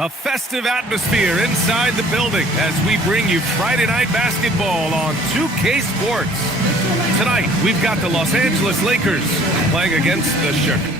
A festive atmosphere inside the building as we bring you Friday Night Basketball on 2K Sports. Tonight, we've got the Los Angeles Lakers playing against the Chicago.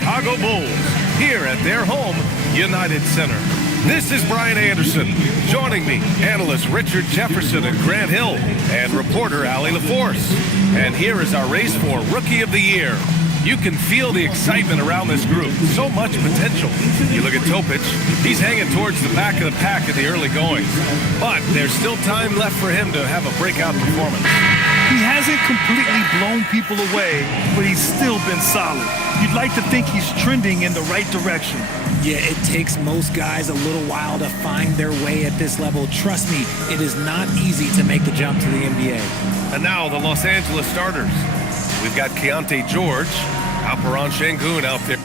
Chicago Bulls, here at their home, United Center. This is Brian Anderson. Joining me, analysts Richard Jefferson and Grant Hill, and reporter Allie LaForce. And here is our race for Rookie of the Year. You can feel the excitement around this group. So much potential. You look at Topic, he's hanging towards the back of the pack in the early goings. But there's still time left for him to have a breakout performance. He hasn't completely blown people away, but he's still been solid. You'd like to think he's trending in the right direction. Yeah, it takes most guys a little while to find their way at this level. Trust me, it is not easy to make the jump to the NBA. And now the Los Angeles starters. We've got Keontae George, Alperen Sengun out there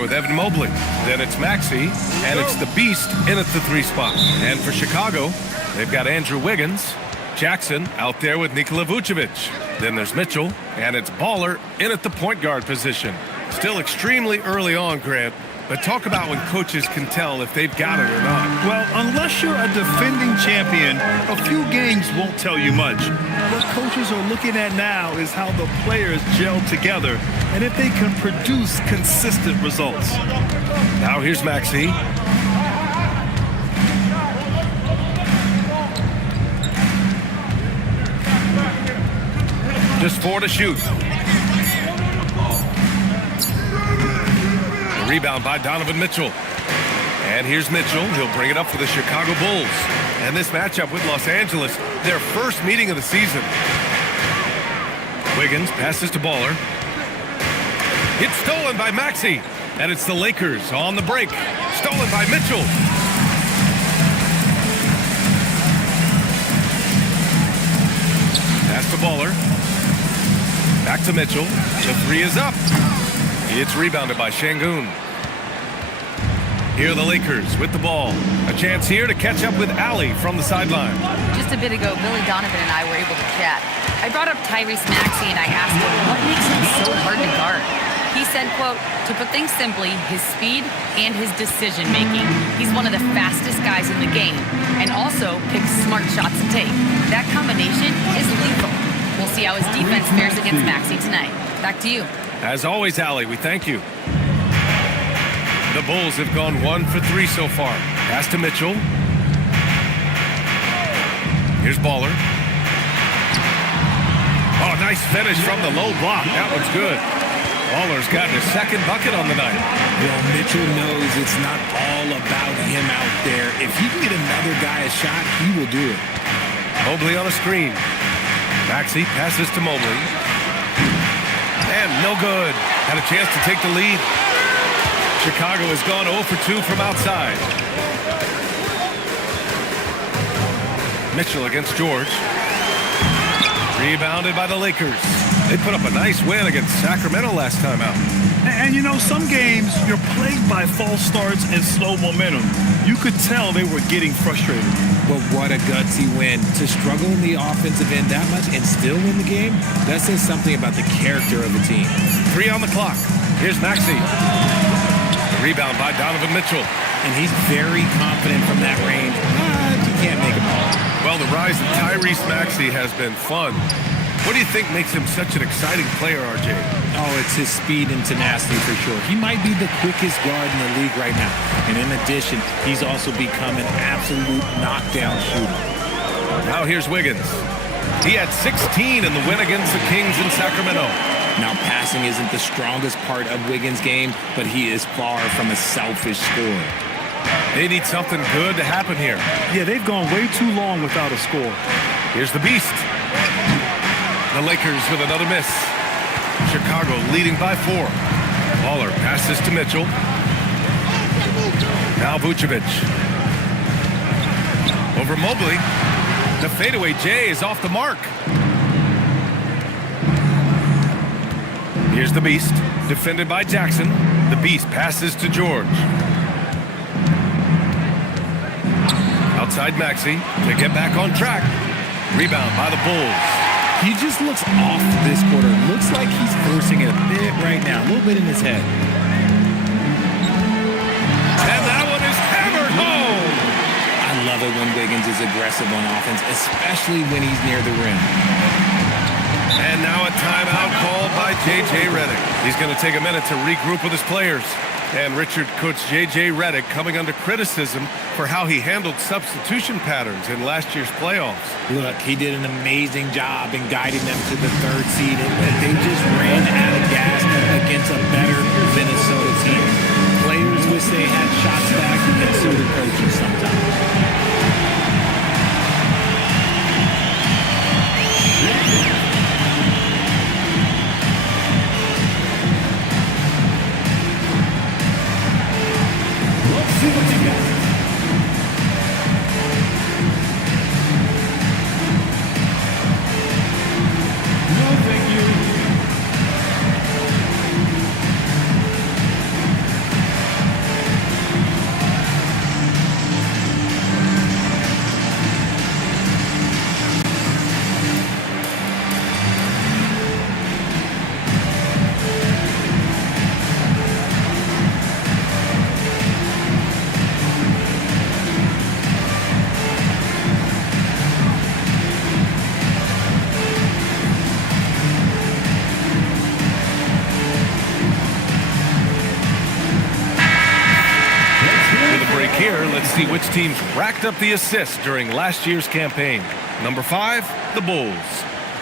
with Evan Mobley. Then it's Maxey, and it's the Beast in at the 3 spot. And for Chicago, they've got Andrew Wiggins, Jackson out there with Nikola Vucevic. Then there's Mitchell, and it's Baller in at the point guard position. Still extremely early on, Grant, but talk about when coaches can tell if they've got it or not. Well, unless you're a defending champion, a few games won't tell you much. What coaches are looking at now is how the players gel together and if they can produce consistent results. Now here's Maxey. Just 4 to shoot. The rebound by Donovan Mitchell. And here's Mitchell. He'll bring it up for the Chicago Bulls. And this matchup with Los Angeles, their first meeting of the season. Wiggins passes to Baller. It's stolen by Maxey. And it's the Lakers on the break. Stolen by Mitchell. Pass to Baller. Back to Mitchell. The 3 is up. It's rebounded by Sengun. Here are the Lakers with the ball. A chance here to catch up with Allie from the sideline. Just a bit ago, Billy Donovan and I were able to chat. I brought up Tyrese Maxey and I asked him what makes him so hard to guard. He said, quote, to put things simply, his speed and his decision making. He's one of the fastest guys in the game and also picks smart shots to take. That combination is lethal. We'll see how his defense fares against Maxey tonight. Back to you. As always, Allie, we thank you. The Bulls have gone 1 for 3 so far. Pass to Mitchell. Here's Baller. Oh, nice finish from the low block. That one's good. Baller's gotten his second bucket on the night. Well, Mitchell knows it's not all about him out there. If he can get another guy a shot, he will do it. Mobley on a screen. Maxey passes to Mobley. And no good. Had a chance to take the lead. Chicago has gone 0 for 2 from outside. Mitchell against George. Rebounded by the Lakers. They put up a nice win against Sacramento last time out. And you know, some games you're plagued by false starts and slow momentum. You could tell they were getting frustrated. But what a gutsy win. To struggle in the offensive end that much and still win the game, that says something about the character of the team. 3 on the clock. Here's Maxey. The rebound by Donovan Mitchell. and he's very confident from that range. But you can't make him all. Well, the rise of Tyrese Maxey has been fun. What do you think makes him such an exciting player, RJ? Oh, it's his speed and tenacity for sure. He might be the quickest guard in the league right now. And in addition, he's also become an absolute knockdown shooter. Now here's Wiggins. He had 16 in the win against the Kings in Sacramento. Now, passing isn't the strongest part of Wiggins' game, but he is far from a selfish scorer. They need something good to happen here. Yeah, they've gone way too long without a score. Here's the Beast. The Lakers with another miss. Chicago leading by 4. Baller passes to Mitchell. Now Vucevic. Over Mobley. The fadeaway J is off the mark. Here's the Beast. Defended by Jackson. The Beast passes to George. Outside Maxey to get back on track. Rebound by the Bulls. He just looks off this quarter. Looks like he's forcing it a bit right now. A little bit in his head. And that one is hammered home. I love it when Wiggins is aggressive on offense, especially when he's near the rim. And now a timeout called by J.J. Redick. He's going to take a minute to regroup with his players. And Richard, Coach J.J. Redick coming under criticism for how he handled substitution patterns in last year's playoffs. Look, he did an amazing job in guiding them to the 3rd seed, but they just ran out of gas against a better Minnesota team. Players wish they had shots back, and so do coaches sometimes. See what you got. No, thank you. Here, let's see which teams racked up the assists during last year's campaign. Number 5, the Bulls.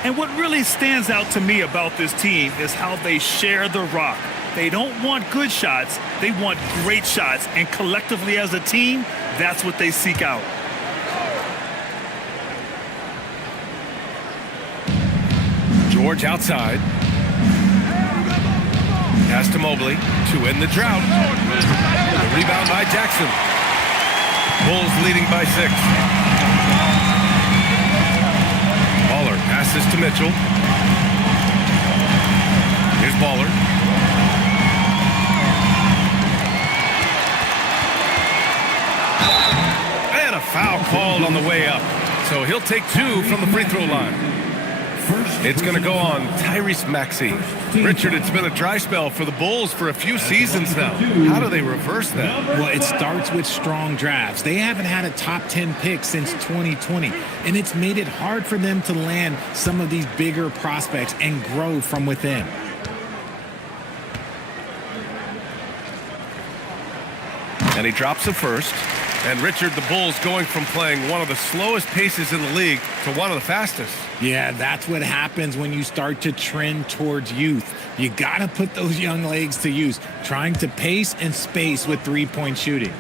And what really stands out to me about this team is how they share the rock. They don't want good shots, they want great shots. And collectively as a team, that's what they seek out. George outside. Pass to Mobley to end the drought. The rebound by Jackson. Bulls leading by 6. Baller passes to Mitchell. Here's Baller. And a foul called on the way up. So he'll take 2 from the free throw line. It's going to go on Tyrese Maxey. Richard, it's been a dry spell for the Bulls for a few seasons now. How do they reverse that? Well, it starts with strong drafts. They haven't had a top 10 pick since 2020, and it's made it hard for them to land some of these bigger prospects and grow from within. And he drops it first. And Richard, the Bulls going from playing one of the slowest paces in the league to one of the fastest. Yeah, that's what happens when you start to trend towards youth. You got to put those young legs to use, trying to pace and space with three-point shooting.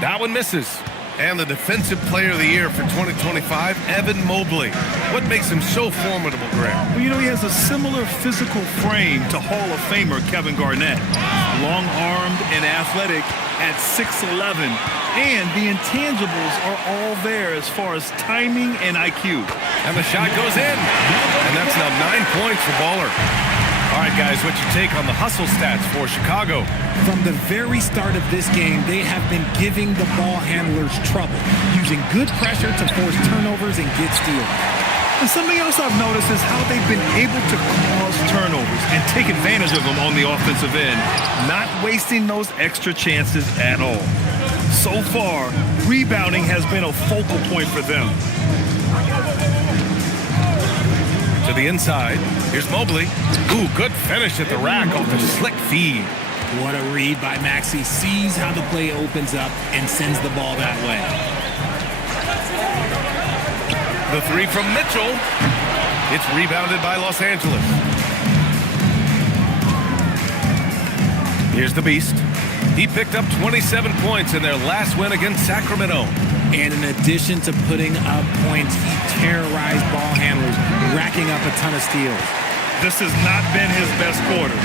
That one misses. And the Defensive Player of the Year for 2025, Evan Mobley. What makes him so formidable, Graham? Well, you know, he has a similar physical frame to Hall of Famer Kevin Garnett. Long-armed and athletic at 6'11", and the intangibles are all there as far as timing and IQ. And the shot goes in. And that's now 9 points for Baller. All right, guys, what's your take on the hustle stats for Chicago? From the very start of this game, they have been giving the ball handlers trouble, using good pressure to force turnovers and get steals. And something else I've noticed is how they've been able to cause turnovers and take advantage of them on the offensive end, not wasting those extra chances at all. So far, rebounding has been a focal point for them. To the inside. Here's Mobley. Ooh, good finish at the rack off the slick feed. What a read by Maxey. Sees how the play opens up and sends the ball that way. The three from Mitchell. It's rebounded by Los Angeles. Here's the Beast. He picked up 27 points in their last win against Sacramento. And in addition to putting up points, he terrorized ball handlers, racking up a ton of steals. This has not been his best quarter.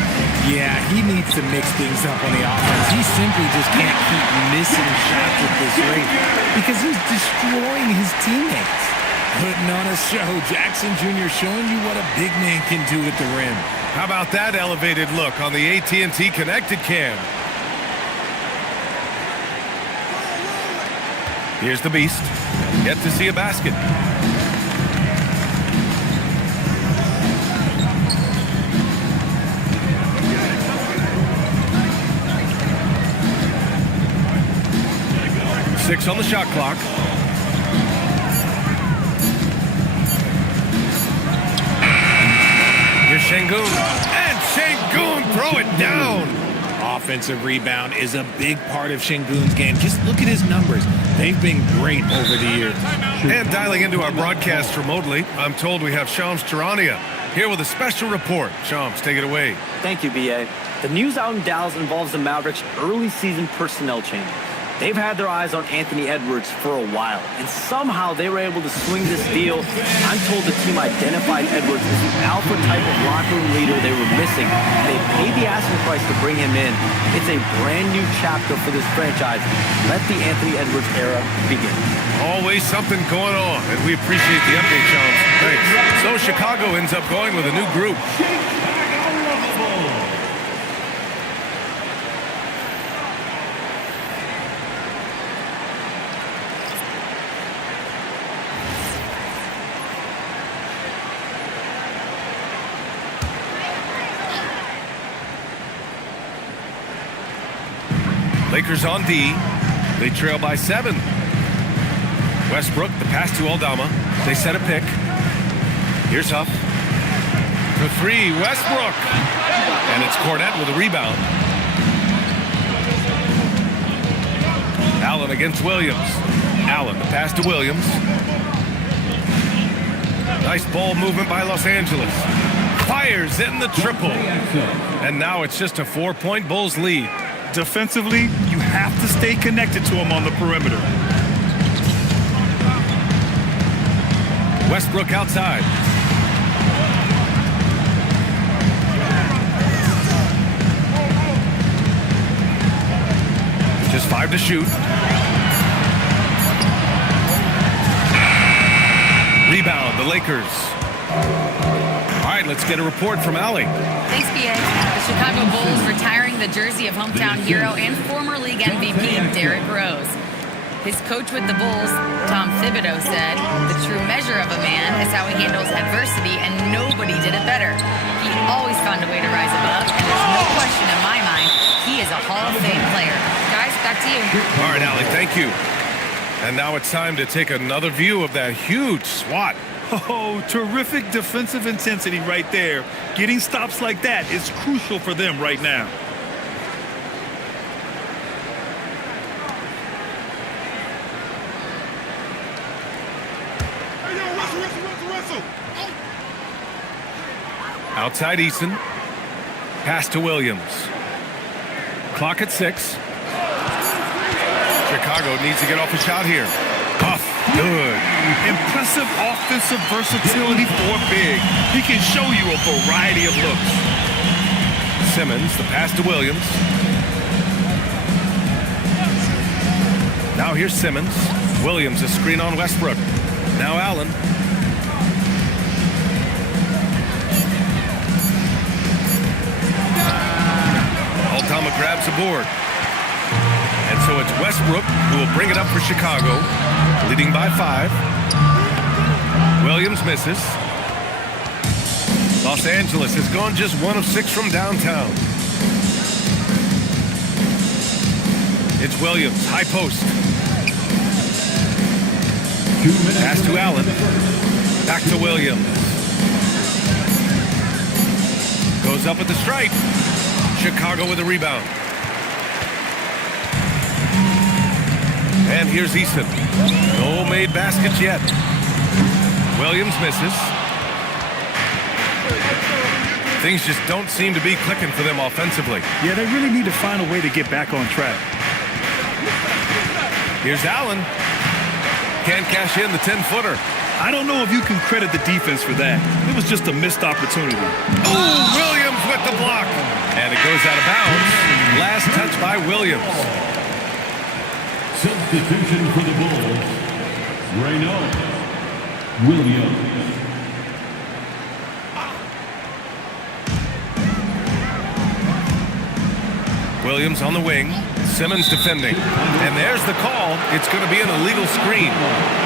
Yeah, he needs to mix things up on the offense. He simply just can't keep missing shots at this rate because he's destroying his teammates. Putting on a show, Jackson Jr. showing you what a big man can do at the rim. How about that elevated look on the AT&T Connected Cam? Here's the Beast. Yet to see a basket. Six on the shot clock. Here's Şengün. And Şengün throw it down. Offensive rebound is a big part of Şengün's game. Just look at his numbers. They've been great over the years. And dialing into our broadcast remotely, I'm told we have Shams Charania here with a special report. Shams, take it away. Thank you, B.A. The news out in Dallas involves the Mavericks' early season personnel change. They've had their eyes on Anthony Edwards for a while, and somehow they were able to swing this deal. I'm told the team identified Edwards as the alpha type of locker room leader they were missing. They paid the asking price to bring him in. It's a brand new chapter for this franchise. Let the Anthony Edwards era begin. Always something going on, and we appreciate the update, Shams. Thanks. So Chicago ends up going with a new group. Lakers on D. They trail by 7. Westbrook, the pass to Aldama. They set a pick. Here's Huff. For 3, Westbrook. And it's Cornette with a rebound. Allen against Williams. Allen, the pass to Williams. Nice ball movement by Los Angeles. Fires in the triple. And now it's just a 4-point Bulls lead. Defensively, you have to stay connected to him on the perimeter. Westbrook outside. Just 5 to shoot. Rebound, the Lakers. All right, let's get a report from Allie. Thanks, B.A. The Chicago Bulls retiring the jersey of hometown hero and former league MVP Derrick Rose. His coach with the Bulls, Tom Thibodeau, said, "The true measure of a man is how he handles adversity, and nobody did it better. He always found a way to rise above, and there's no question in my mind, he is a Hall of Fame player." Guys, back to you. All right, Allie, thank you. And now it's time to take another view of that huge swat. Oh, terrific defensive intensity right there. Getting stops like that is crucial for them right now. Outside Eason. Pass to Williams. Clock at 6. Chicago needs to get off a shot here. Huff, good. Impressive offensive versatility for big. He can show you a variety of looks. Simmons, the pass to Williams. Now here's Simmons. Williams, a screen on Westbrook. Now Allen. Aldama grabs the board. And so it's Westbrook who will bring it up for Chicago, leading by 5. Williams misses. Los Angeles has gone just 1 of 6 from downtown. It's Williams, high post. Pass to Allen. Back to Williams. Goes up at the stripe. Chicago with a rebound. And here's Eason. No made baskets yet. Williams misses. Things just don't seem to be clicking for them offensively. Yeah, they really need to find a way to get back on track. Here's Allen. Can't cash in the 10-footer. I don't know if you can credit the defense for that. It was just a missed opportunity. Oh, Williams with the block. And it goes out of bounds. Last touch by Williams. Substitution for the Bulls. Renault Williams. Williams on the wing. Simmons defending. And there's the call. It's going to be an illegal screen.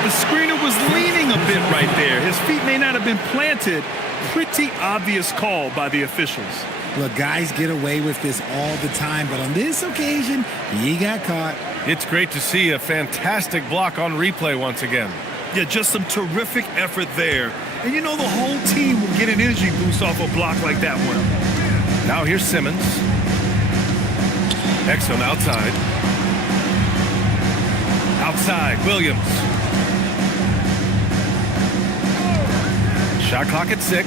The screener was leaning a bit right there. His feet may not have been planted. Pretty obvious call by the officials. Look, guys get away with this all the time, but on this occasion, he got caught. It's great to see a fantastic block on replay once again. Yeah, just some terrific effort there. And you know the whole team will get an energy boost off a block like that one. Now here's Simmons. Exum outside. Outside, Williams. Shot clock at 6.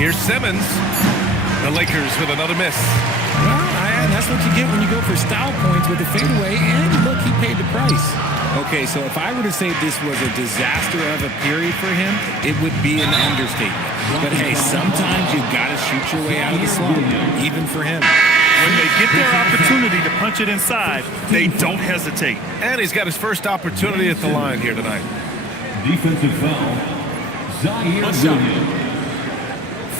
Here's Simmons. The Lakers with another miss. Well, that's what you get when you go for style points with the fadeaway, and look, he paid the price. Okay, so if I were to say this was a disaster of a period for him, it would be an understatement. But hey, sometimes you gotta shoot your way out of the slump, even for him. When they get their opportunity to punch it inside, they don't hesitate. And he's got his first opportunity at the line here tonight. Defensive foul. Zaire Williams.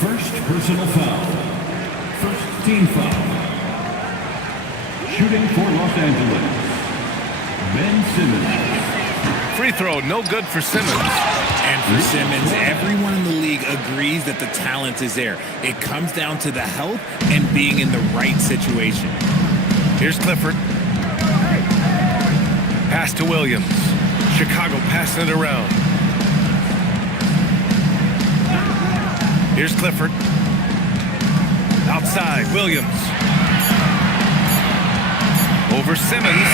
First personal foul. First team foul. Shooting for Los Angeles. Ben Simmons. Free throw, no good for Simmons. And for Simmons, everyone in the league agrees that the talent is there. It comes down to the health and being in the right situation. Here's Clifford. Pass to Williams. Chicago passing it around. Here's Clifford. Outside, Williams. Over Simmons.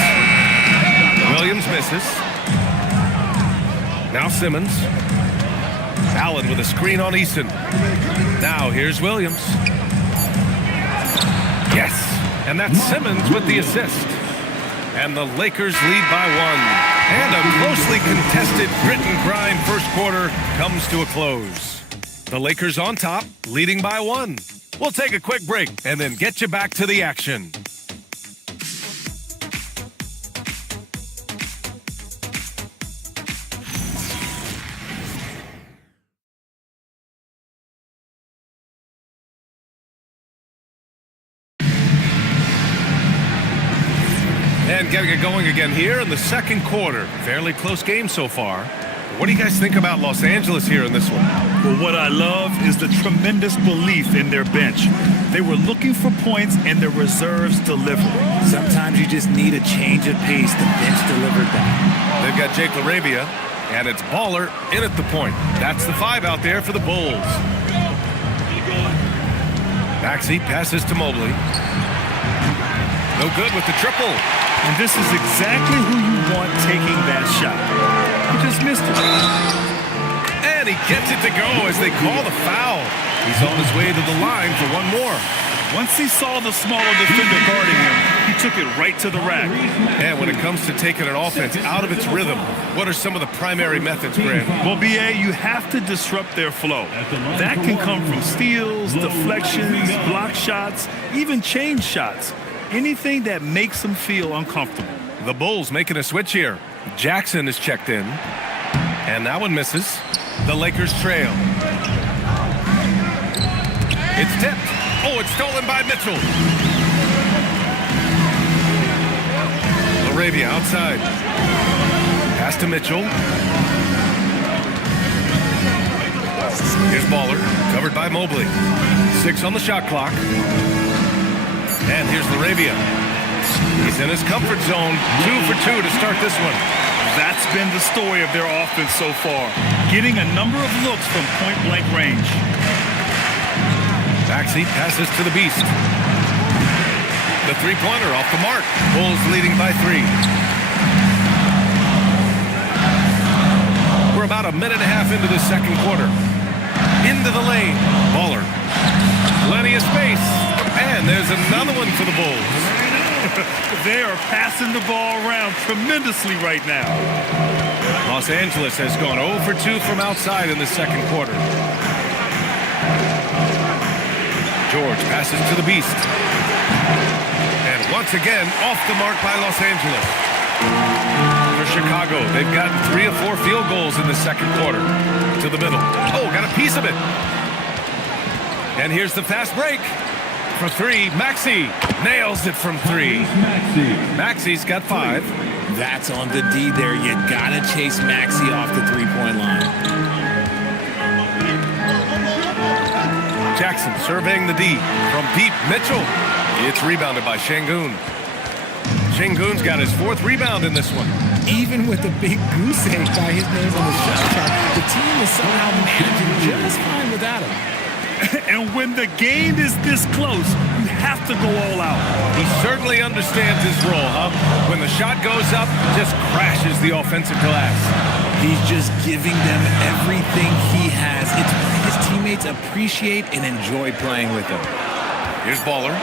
Williams misses. Now Simmons. Allen with a screen on Eason. Now here's Williams. Yes. And that's Simmons with the assist. And the Lakers lead by 1. And a closely contested grit and grind first quarter comes to a close. The Lakers on top, leading by 1. We'll take a quick break and then get you back to the action. And getting it going again here in the second quarter. Fairly close game so far. What do you guys think about Los Angeles here in this one? Well, what I love is the tremendous belief in their bench. They were looking for points, and their reserves delivered. Sometimes you just need a change of pace. The bench delivered that. They've got Jake LaRavia, and it's Baller in at the point. That's the 5 out there for the Bulls. Maxey passes to Mobley. No good with the triple. And this is exactly who you want taking that shot. He just missed it. And he gets it to go as they call the foul. He's on his way to the line for one more. Once he saw the smaller defender guarding him, he took it right to the rack. And when it comes to taking an offense out of its rhythm, what are some of the primary methods, Grant? Well, B.A., you have to disrupt their flow. That can come from steals, deflections, block shots, even change shots. Anything that makes them feel uncomfortable. The Bulls making a switch here. Jackson is checked in. And that one misses. The Lakers trail. It's tipped. Oh, it's stolen by Mitchell. LaRavia outside. Pass to Mitchell. Here's Baller, covered by Mobley. 6 on the shot clock. And here's Laravia. He's in his comfort zone. 2 for 2 to start this one. That's been the story of their offense so far, getting a number of looks from point-blank range. Maxey passes to the Beast. The three-pointer off the mark. Bulls leading by 3. We're about a minute and a half into the second quarter. Into the lane. Baller. Plenty of space. And there's another one for the Bulls. They are passing the ball around tremendously right now. Los Angeles has gone 0 for 2 from outside in the second quarter. George passes to the Beast. And once again, off the mark by Los Angeles. For Chicago, they've gotten 3 of 4 field goals in the second quarter. To the middle. Oh, got a piece of it. And here's the fast break. For 3, Maxey nails it from 3. Maxey's got 5. That's on the D there. You gotta chase Maxey off the three-point line. Jackson surveying the D. From deep, Mitchell. It's rebounded by Şengün. Şengün's got his 4th rebound in this one. Even with the big goose egg by his name on the shot chart, the team is somehow managing just fine without him. And when the game is this close, you have to go all out. He certainly understands his role, huh? When the shot goes up, just crashes the offensive glass. He's just giving them everything he has. It's what his teammates appreciate and enjoy playing with him. Here's Baller.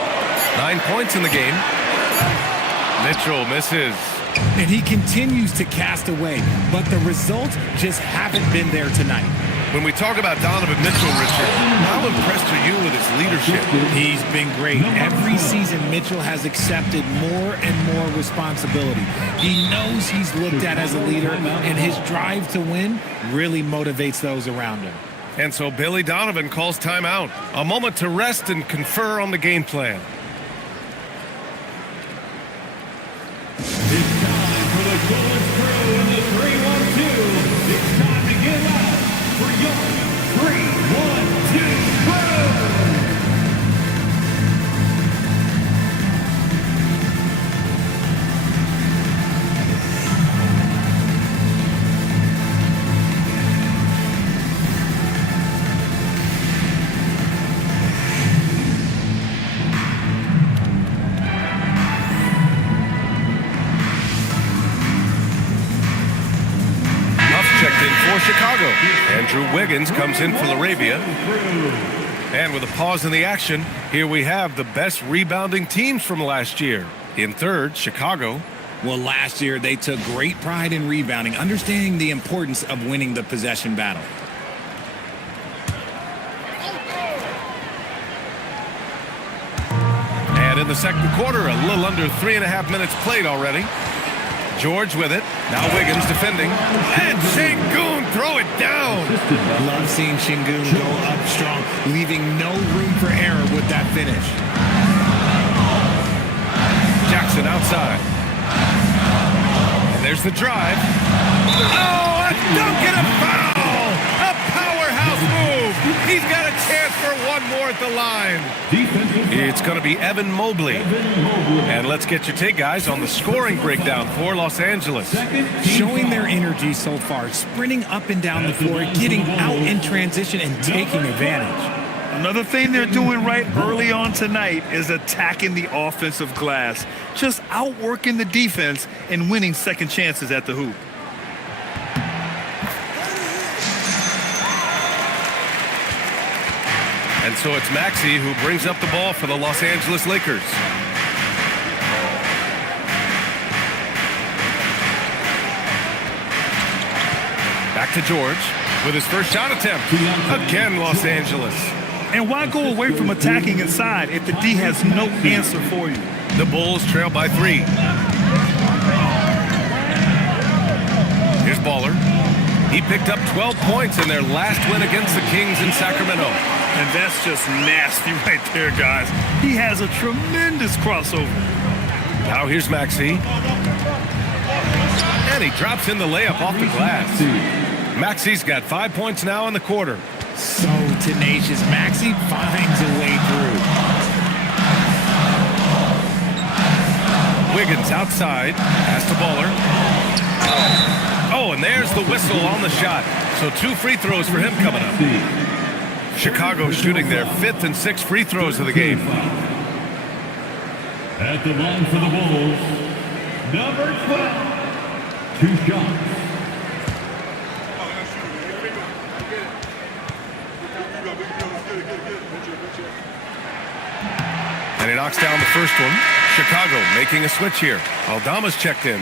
9 points in the game. Mitchell misses. And he continues to cast away, but the results just haven't been there tonight. When we talk about Donovan Mitchell, Richard, how impressed are you with his leadership? He's been great. Every season, Mitchell has accepted more and more responsibility. He knows he's looked at as a leader, and his drive to win really motivates those around him. And so Billy Donovan calls timeout. A moment to rest and confer on the game plan. It's time for the Bulls crew in the 3-1-2. It's time to get up for your 3-1-2 crew. Chicago. Andrew Wiggins comes in for Laravia. And with a pause in the action, here we have the best rebounding teams from last year. In third, Chicago. Well, last year they took great pride in rebounding, understanding the importance of winning the possession battle. And in the second quarter, a little under 3.5 minutes played already. George with it. Now Wiggins defending. And Şengün throw it down. Love seeing Şengün go up strong, leaving no room for error with that finish. Jackson outside. And there's the drive. Oh, a dunk and a foul! A powerhouse move! He's got a chance for one more at the line. It's going to be Evan Mobley. And let's get your take, guys, on the scoring breakdown for Los Angeles. Showing their energy so far, sprinting up and down the floor, getting out in transition and taking advantage. Another thing they're doing right early on tonight is attacking the offensive glass, just outworking the defense and winning second chances at the hoop. And so it's Maxey who brings up the ball for the Los Angeles Lakers. Back to George with his first shot attempt. Again, Los Angeles. And why go away from attacking inside if the D has no answer for you? The Bulls trail by 3. Here's Baller. He picked up 12 points in their last win against the Kings in Sacramento. And that's just nasty right there, guys. He has a tremendous crossover. Now here's Maxey. And he drops in the layup off the glass. Maxey's got 5 points now in the quarter. So tenacious. Maxey finds a way through. Wiggins outside. Pass to Bowler. Oh, and there's the whistle on the shot. So 2 free throws for him coming up. Chicago shooting their 5th and 6th free throws of the game. At the line for the Bulls, number 12. 2 shots. And he knocks down the first one. Chicago making a switch here. Aldama's checked in.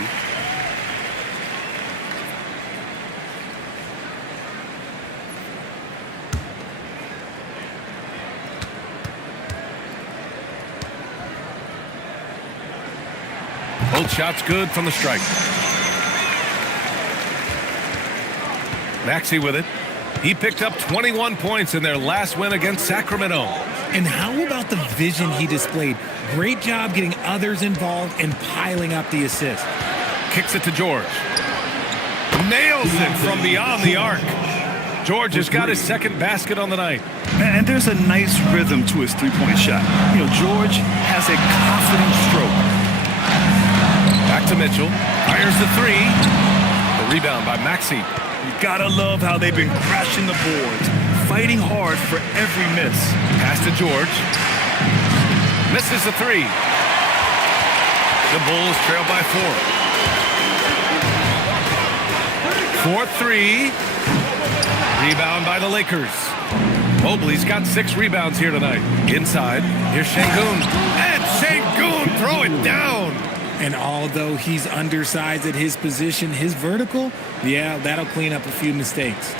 Both shots good from the strike. Maxey with it. He picked up 21 points in their last win against Sacramento. And how about the vision he displayed? Great job getting others involved and piling up the assist. Kicks it to George. Nails it from beyond the arc. George has got his 2nd basket on the night. And there's a nice rhythm to his three-point shot. You know, George has a confident stroke. Back to Mitchell. Fires the 3. The rebound by Maxey. You gotta love how they've been crashing the boards, fighting hard for every miss. Pass to George. Misses the 3. The Bulls trail by 4. 4-3. Rebound by the Lakers. Mobley's got 6 rebounds here tonight. Inside, here's Şengün. And Şengün throw it down. And although he's undersized at his position, his vertical, yeah, that'll clean up a few mistakes.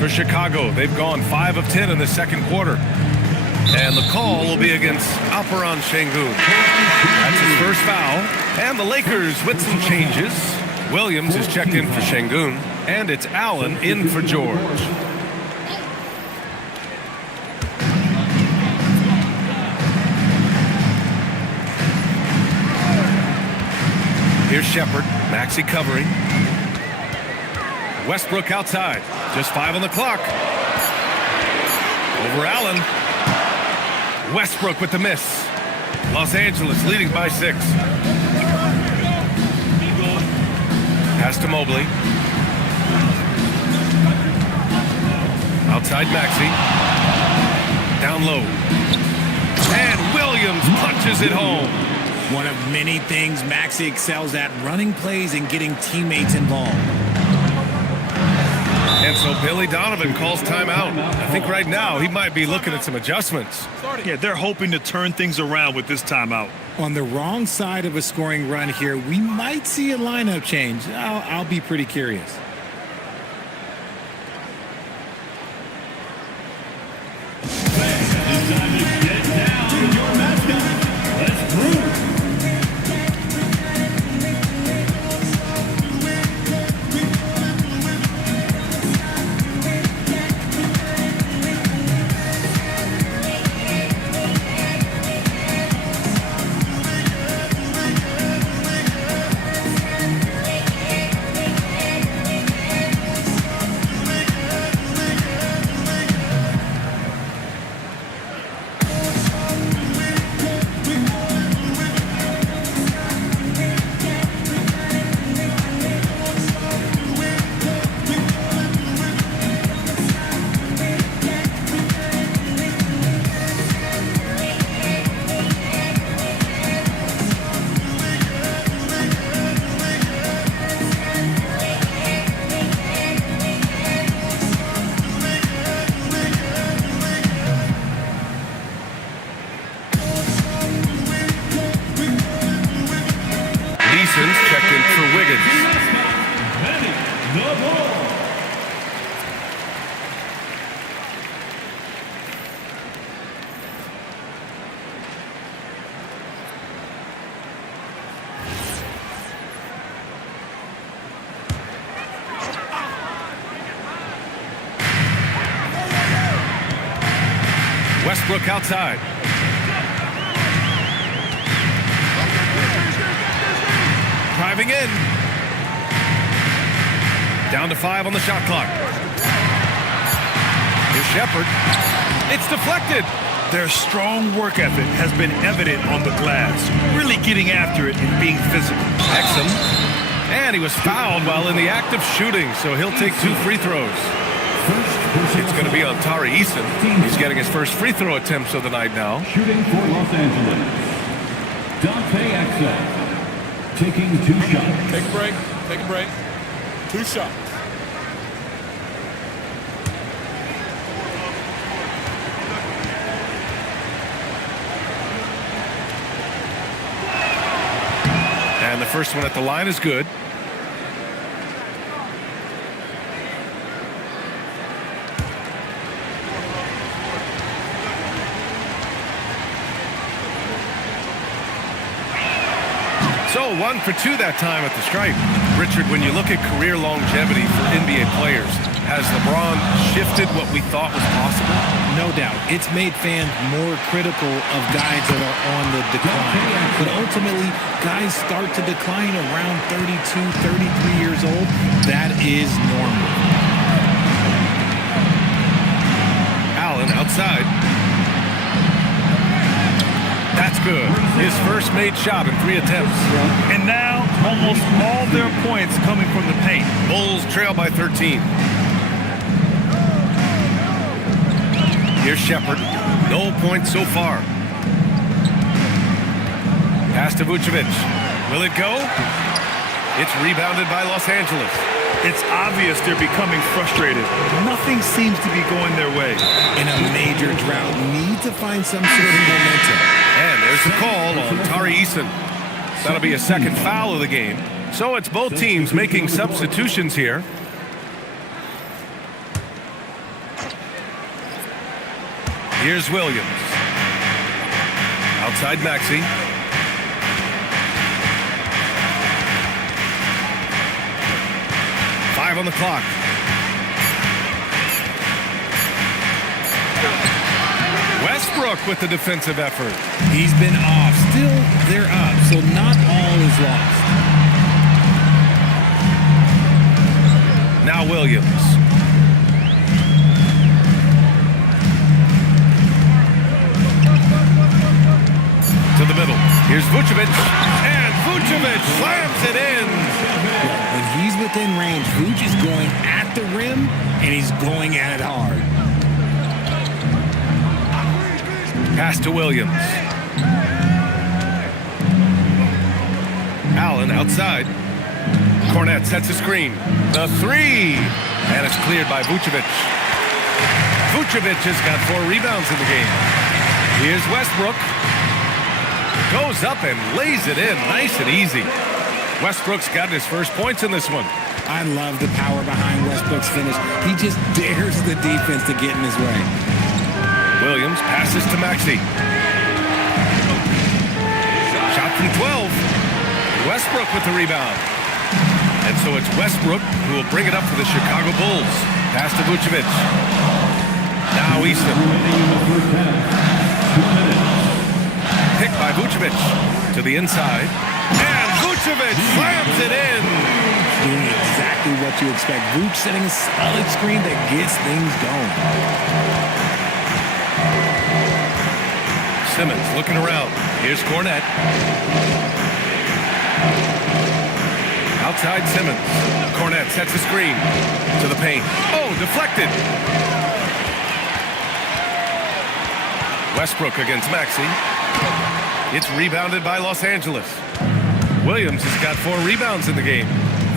For Chicago, they've gone 5 of 10 in the second quarter. And the call will be against Alperen Şengün. That's his first foul. And the Lakers with some changes. Williams is checked in for Şengün. And it's Allen in for George. Here's Shepard. Maxey covering. Westbrook outside. Just 5 on the clock. Over Allen. Westbrook with the miss. Los Angeles leading by 6. Pass to Mobley. Outside Maxey. Down low. And Williams punches it home. One of many things Maxey excels at, running plays and getting teammates involved. And so Billy Donovan calls timeout. I think right now he might be looking at some adjustments. Yeah, they're hoping to turn things around with this timeout. On the wrong side of a scoring run here, we might see a lineup change. I'll be pretty curious. It's time to get down with your mascot. Let's move. Checked in for Wiggins. The ball. Westbrook outside. Driving in. Down to 5 on the shot clock. Here's Shepard. It's deflected. Their strong work ethic has been evident on the glass, really getting after it and being physical. Exum. And he was fouled while in the act of shooting, so he'll take 2 free throws. It's going to be on Tari Eason. He's getting his first free throw attempts of the night now. Shooting for Los Angeles, Dante Exum, taking 2 shots. Take a break. Take a break. 2 shots. And the first one at the line is good. So 1 for 2 that time at the stripe. Richard, when you look at career longevity for NBA players, has LeBron shifted what we thought was possible? No doubt. It's made fans more critical of guys that are on the decline. But ultimately, guys start to decline around 32, 33 years old. That is normal. Allen outside. That's good. His first made shot in 3 attempts. And now, almost all their points coming from the paint. Bulls trail by 13. Here's Shepard. No points so far. Pass to Vucevic. Will it go? It's rebounded by Los Angeles. It's obvious they're becoming frustrated. Nothing seems to be going their way. In a major drought, need to find some sort of momentum. And there's a call on Tari Eason. That'll be a second foul of the game. So it's both teams making substitutions here. Here's Williams. Outside Maxey. Five on the clock. Westbrook with the defensive effort. He's been off. Still, they're up, so not all is lost. Now Williams. To the middle. Here's Vucevic. And Vucevic slams it in. When he's within range, Vuce is going at the rim, and he's going at it hard. Pass to Williams. Allen outside. Cornette sets a screen. The 3. And it's cleared by Vucevic. Vucevic has got 4 rebounds in the game. Here's Westbrook. Goes up and lays it in nice and easy. Westbrook's gotten his first points in this one. I love the power behind Westbrook's finish. He just dares the defense to get in his way. Williams passes to Maxey. Shot from 12. Westbrook with the rebound. And so it's Westbrook who will bring it up for the Chicago Bulls. Pass to Vucevic. Now Easton. Picked by Vucevic to the inside. And Vucevic slams it in. Doing exactly what you expect. Vuce setting a solid screen that gets things going. Simmons looking around. Here's Cornette. Outside Simmons. Cornette sets a screen to the paint. Oh, deflected. Westbrook against Maxey. It's rebounded by Los Angeles. Williams has got 4 rebounds in the game.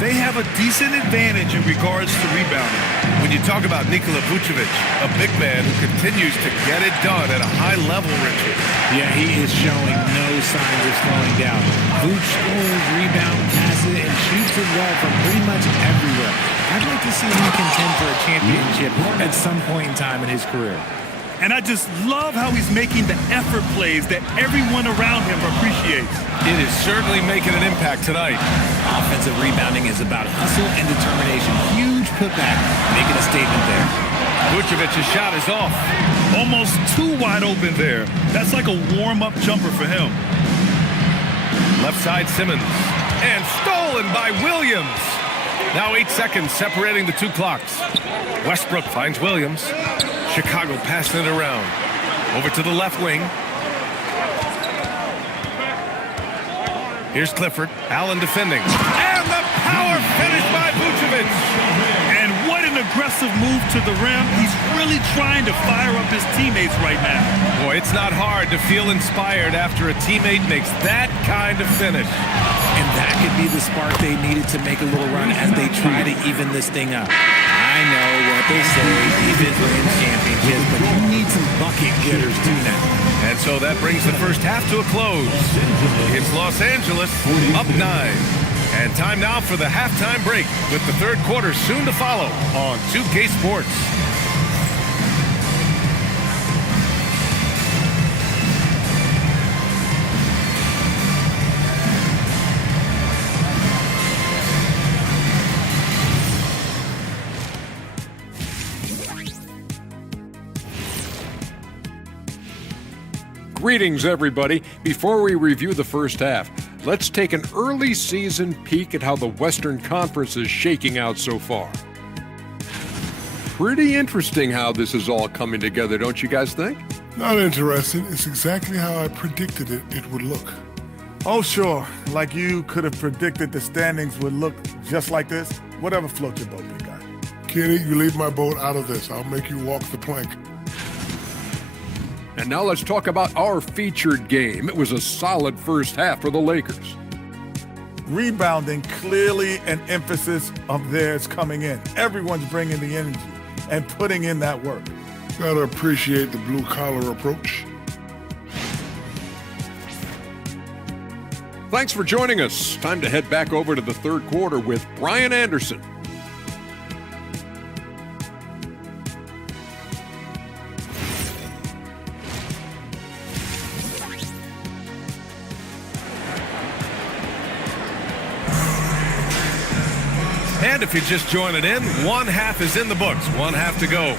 They have a decent advantage in regards to rebounding. When you talk about Nikola Vucevic, a big man who continues to get it done at a high level, Richard. Yeah, he is showing no signs of slowing down. Vuce scores, rebounds, passes, and shoots it well from pretty much everywhere. I'd like to see him contend for a championship at some point in time in his career. And I just love how he's making the effort plays that everyone around him appreciates. It is certainly making an impact tonight. Offensive rebounding is about hustle and determination. Huge putback, making a statement there. Vucevic's shot is off. Almost too wide open there. That's like a warm-up jumper for him. Left side Simmons. And stolen by Williams. Now 8 seconds separating the 2 clocks. Westbrook finds Williams. Chicago passing it around. Over to the left wing. Here's Clifford. Allen defending. And the power finish by Vucevic. And what an aggressive move to the rim. He's really trying to fire up his teammates right now. Boy, it's not hard to feel inspired after a teammate makes that kind of finish. And that could be the spark they needed to make a little run as they try to even this thing up. I know what they say, defense wins championships, but you need some bucket getters too now. And so that brings the first half to a close. It's Los Angeles up 9. And time now for the halftime break with the third quarter soon to follow on 2K Sports. Greetings, everybody. Before we review the first half, let's take an early season peek at how the Western Conference is shaking out so far. Pretty interesting how this is all coming together, don't you guys think? Not interesting. It's exactly how I predicted it would look. Oh, sure. Like you could have predicted the standings would look just like this. Whatever floats your boat, big guy. Kenny, you leave my boat out of this. I'll make you walk the plank. And now let's talk about our featured game. It was a solid first half for the Lakers. Rebounding, clearly an emphasis of theirs coming in. Everyone's bringing the energy and putting in that work. Gotta appreciate the blue-collar approach. Thanks for joining us. Time to head back over to the third quarter with Brian Anderson. And if you're just joining in, one half is in the books. One half to go.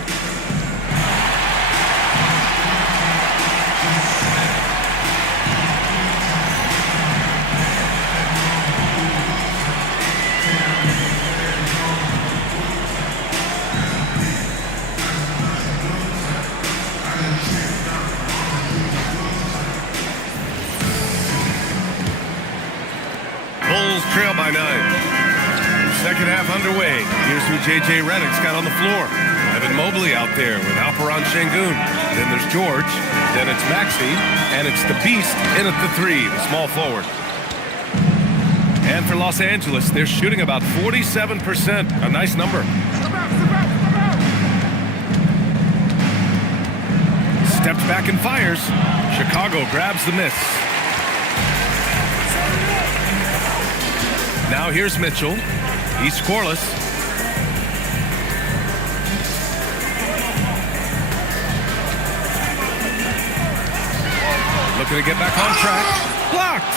Bulls trail by 9. Second half underway. Here's who J.J. Redick's got on the floor. Evan Mobley out there with Alperon Şengün. Then there's George. Then it's Maxey. And it's the Beast in at the 3, the small forward. And for Los Angeles, they're shooting about 47%. A nice number. Steps back and fires. Chicago grabs the miss. Now here's Mitchell. He's scoreless. Looking to get back on track. Blocked.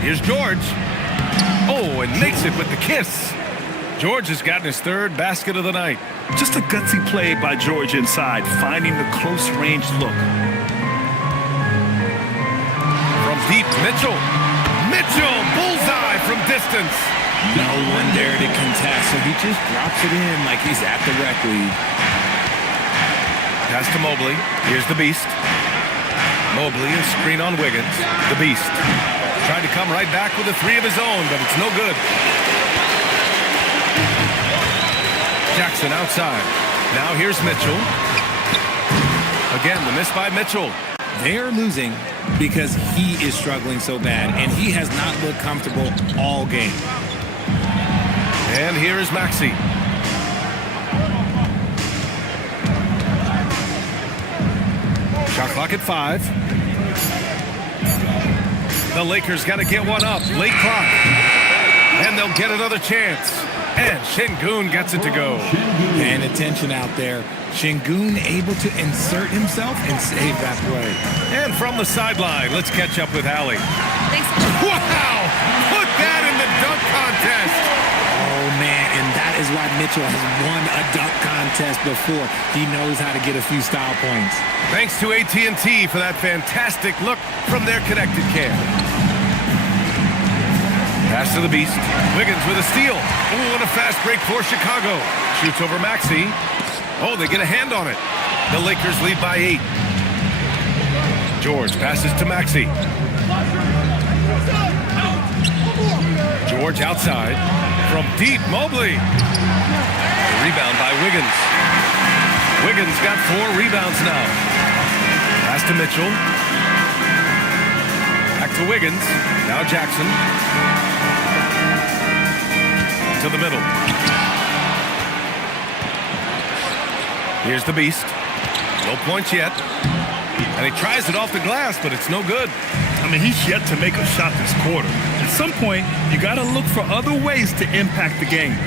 Here's George. Oh, and makes it with the kiss. George has gotten his third basket of the night. Just a gutsy play by George inside, finding the close-range look. From deep, Mitchell. Mitchell, bullseye from distance. No one there to contest, so he just drops it in like he's at the rec league. Pass to Mobley. Here's the Beast. Mobley, a screen on Wiggins. The Beast. Tried to come right back with a 3 of his own, but it's no good. Jackson outside. Now here's Mitchell. Again, the miss by Mitchell. They are losing because he is struggling so bad, and he has not looked comfortable all game. And here is Maxey. Shot clock at 5. The Lakers got to get one up. Late clock. And they'll get another chance. And Şengün gets it to go. Paying attention out there. Şengün able to insert himself and save that play. And from the sideline, let's catch up with Allie. Thanks. Wow! Put that in the dunk contest. Oh, man, and that is why Mitchell has won a dunk contest before. He knows how to get a few style points. Thanks to AT&T for that fantastic look from their connected care. Pass to the Beast. Wiggins with a steal. Oh, and a fast break for Chicago. Shoots over Maxey. Oh, they get a hand on it. The Lakers lead by 8. George passes to Maxey. George outside. From deep, Mobley. The rebound by Wiggins. Wiggins got 4 rebounds now. Pass to Mitchell. Back to Wiggins. Now Jackson. To the middle. Here's the Beast. No points yet. And he tries it off the glass, but it's no good. I mean, he's yet to make a shot this quarter. At some point, you got to look for other ways to impact the game.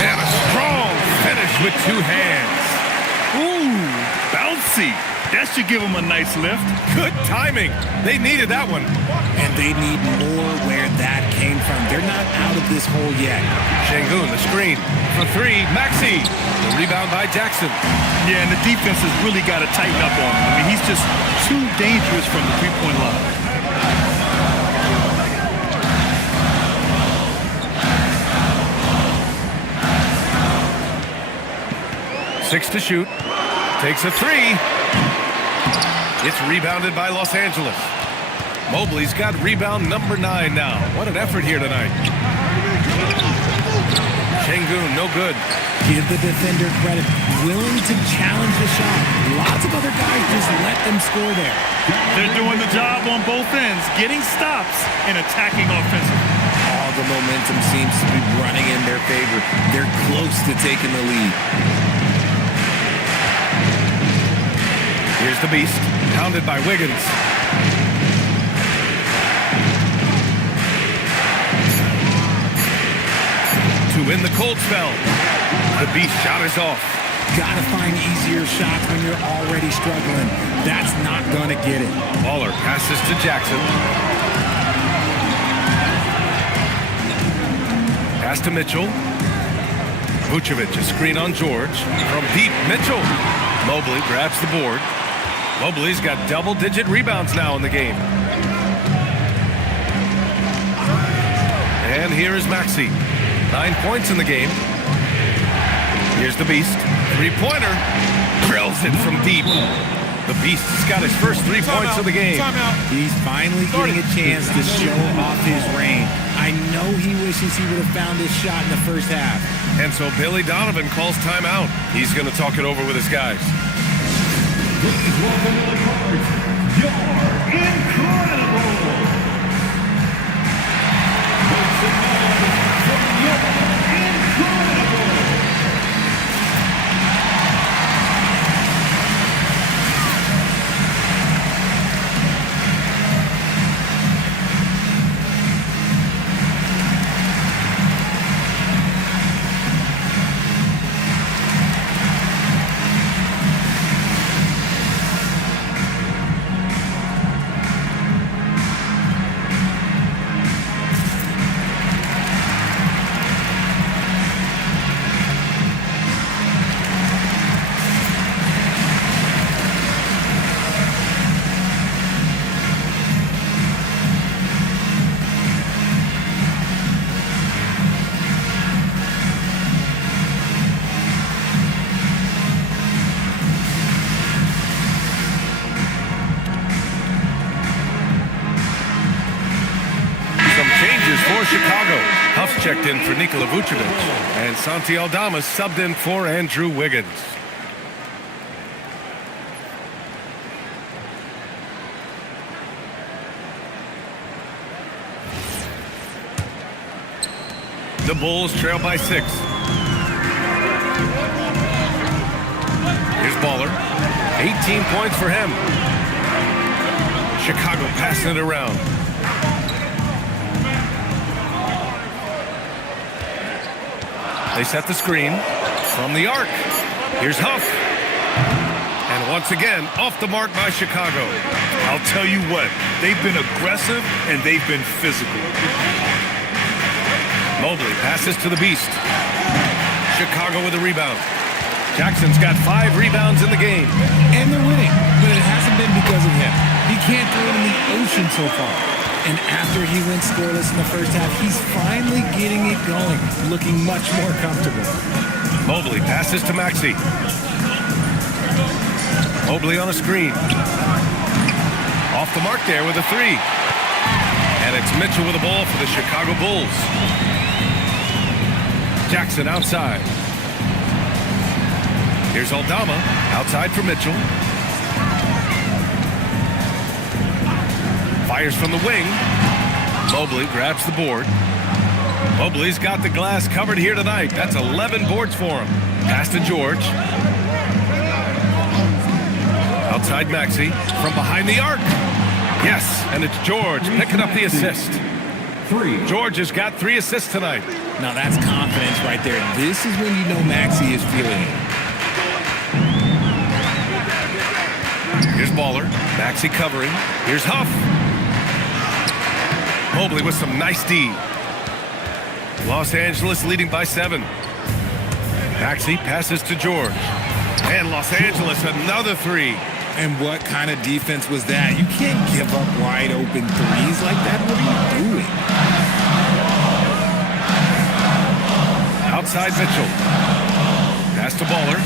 And a strong finish with 2 hands. Ooh, bouncy. That should give him a nice lift. Good timing. They needed that one. And they need more where that came from. They're not out of this hole yet. Şengün, the screen. For 3, Maxey. The rebound by Jackson. Yeah, and the defense has really got to tighten up on him. I mean, he's just too dangerous from the three-point line. 6 to shoot. Takes a 3. It's rebounded by Los Angeles. Mobley's got rebound number 9 now. What an effort here tonight. Şengün, no good. Give the defender credit. Willing to challenge the shot. Lots of other guys just let them score there. They're doing the job on both ends, getting stops and attacking offensively. All the momentum seems to be running in their favor. They're close to taking the lead. Here's the Beast, pounded by Wiggins. To win the cold spell. The Beast shot is off. Gotta find easier shots when you're already struggling. That's not gonna get it. Waller passes to Jackson. Pass to Mitchell. Vucevic, a screen on George. From deep, Mitchell. Mobley grabs the board. Mobley's got double-digit rebounds now in the game. And here is Maxey. 9 points in the game. Here's the Beast. 3-pointer. Drills it from deep. The Beast's got his first 3 points of the game. He's finally getting a chance to show off his range. I know he wishes he would have found his shot in the first half. And so Billy Donovan calls timeout. He's going to talk it over with his guys. Please welcome to the court, your incredible. Make some noise for your incredible. For Chicago, Huff checked in for Nikola Vucevic, and Santi Aldamas subbed in for Andrew Wiggins. The Bulls trail by 6. Here's Baller. 18 points for him. Chicago passing it around. They set the screen from the arc. Here's Huff. And once again, off the mark by Chicago. I'll tell you what, they've been aggressive and they've been physical. Mobley passes to the Beast. Chicago with a rebound. Jackson's got 5 rebounds in the game. And they're winning, but it hasn't been because of him. He can't throw it in the ocean so far. And after he went scoreless in the first half, he's finally getting it going, looking much more comfortable. Mobley passes to Maxey. Mobley on a screen. Off the mark there with a three. And it's Mitchell with the ball for the Chicago Bulls. Jackson outside. Here's Aldama outside for Mitchell. Fires from the wing. Mobley grabs the board. Mobley's got the glass covered here tonight. That's 11 boards for him. Pass to George. Outside Maxey from behind the arc. Yes, and it's George picking up the assist. George has got 3 assists tonight. Now that's confidence right there. This is when you know Maxey is feeling it. Here's Baller. Maxey covering. Here's Huff. Mobley with some nice D. Los Angeles leading by 7. Maxey passes to George. And Los Angeles another 3. And what kind of defense was that? You can't give up wide open threes like that. What are you doing? Outside Mitchell. Pass to Baller.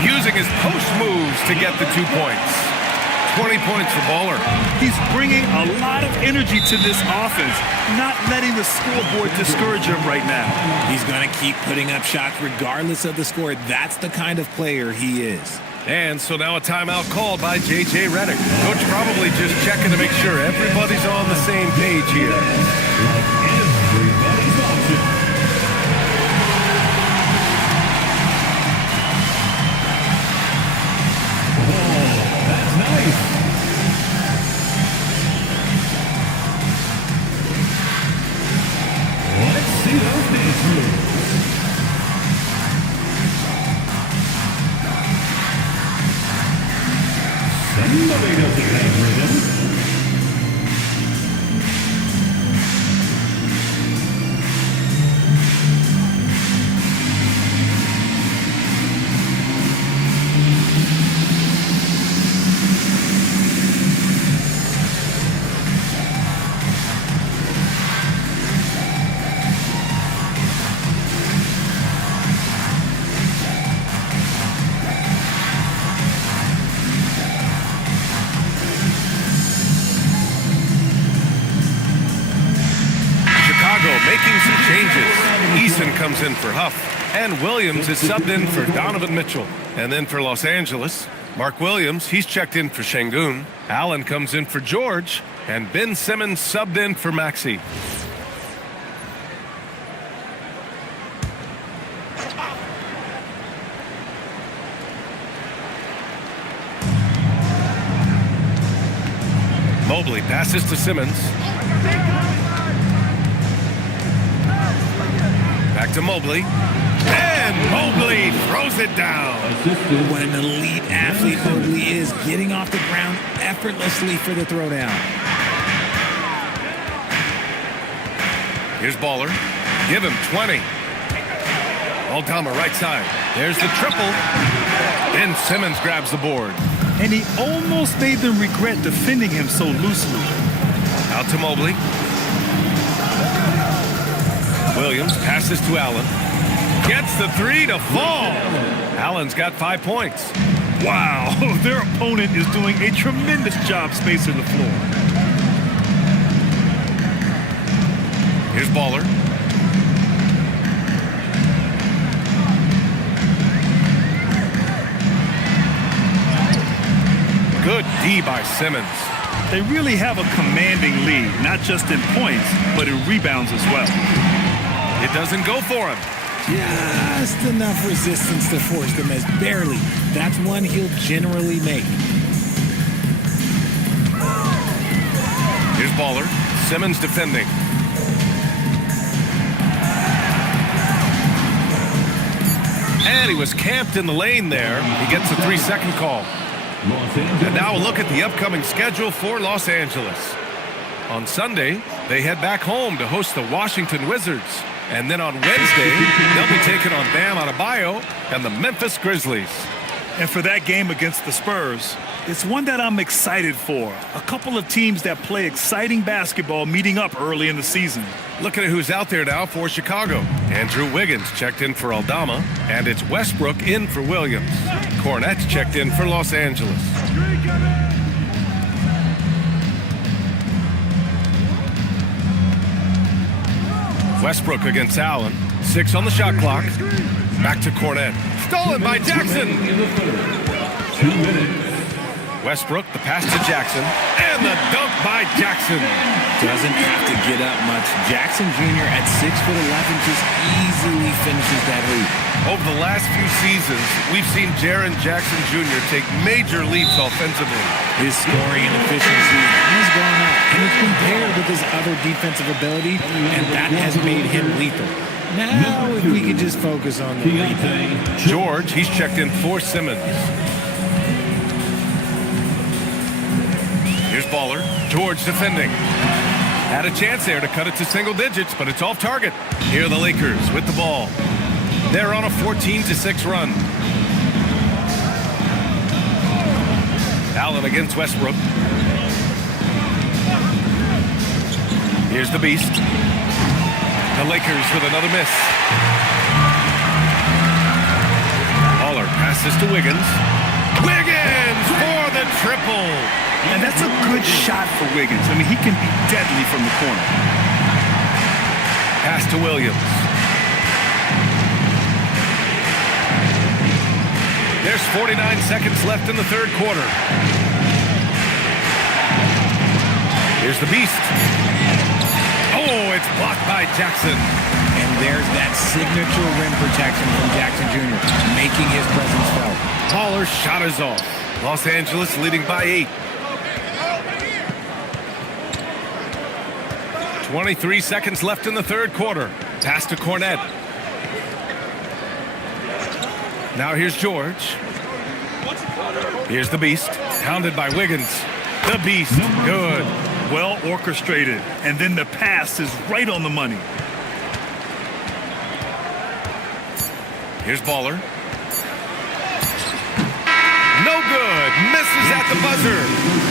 Using his post moves to get the 2 points. 20 points for Baller. He's bringing a lot of energy to this offense, not letting the scoreboard discourage him right now. He's going to keep putting up shots regardless of the score. That's the kind of player he is. And so now a timeout called by J.J. Redick. Coach probably just checking to make sure everybody's on the same page here. Everybody's watching. Oh, that's nice. Let's see those dance moves. Somebody doesn't have rhythm. Making some changes. Eason comes in for Huff. And Williams is subbed in for Donovan Mitchell. And then for Los Angeles, Mark Williams, he's checked in for Şengün. Allen comes in for George. And Ben Simmons subbed in for Maxey. Mobley passes to Simmons. Back to Mobley. And Mobley throws it down. What an elite athlete Mobley is, getting off the ground effortlessly for the throwdown. Here's Baller. Give him 20. Aldama right side. There's the triple. Ben Simmons grabs the board. And he almost made them regret defending him so loosely. Out to Mobley. Williams passes to Allen. Gets the 3 to fall. Allen's got 5 points. Wow, their opponent is doing a tremendous job spacing the floor. Here's Baller. Good D by Simmons. They really have a commanding lead, not just in points, but in rebounds as well. It doesn't go for him. Just enough resistance to force them as barely. That's one he'll generally make. Here's Baller. Simmons defending. And he was camped in the lane there. He gets a 3-second call. And now a look at the upcoming schedule for Los Angeles. On Sunday, they head back home to host the Washington Wizards. And then on Wednesday, they'll be taking on Bam Adebayo and the Memphis Grizzlies. And for that game against the Spurs, it's one that I'm excited for. A couple of teams that play exciting basketball meeting up early in the season. Looking at who's out there now for Chicago. Andrew Wiggins checked in for Aldama, and it's Westbrook in for Williams. Cornette's checked in for Los Angeles. Westbrook against Allen. 6 on the shot clock. Back to Cornette. Stolen by Jackson. 2 minutes. Westbrook, the pass to Jackson. And the dunk by Jackson. Doesn't have to get up much. Jackson Jr. at 6'11" just easily finishes that hoop. Over the last few seasons, we've seen Jaren Jackson Jr. take major leaps offensively. His scoring and efficiency has gone up, and it's been paired with his other defensive ability, and that has made him lethal. Now, if we could just focus on the rebound. George, he's checked in for Simmons. Here's Baller. George defending. Had a chance there to cut it to single digits, but it's off target. Here are the Lakers with the ball. They're on a 14-6 run. Allen against Westbrook. Here's the Beast. The Lakers with another miss. Baller passes to Wiggins. Wiggins for the triple. And that's a good shot for Wiggins. I mean, he can be deadly from the corner. Pass to Williams. There's 49 seconds left in the third quarter. Here's the Beast. Oh, it's blocked by Jackson. And there's that signature rim protection from Jackson Jr., making his presence felt. Baller's shot is off. Los Angeles leading by 8. 23 seconds left in the third quarter. Pass to Cornette. Now here's George. Here's the Beast. Hounded by Wiggins. The Beast. Good. Well orchestrated. And then the pass is right on the money. Here's Baller. No good. Misses at the buzzer.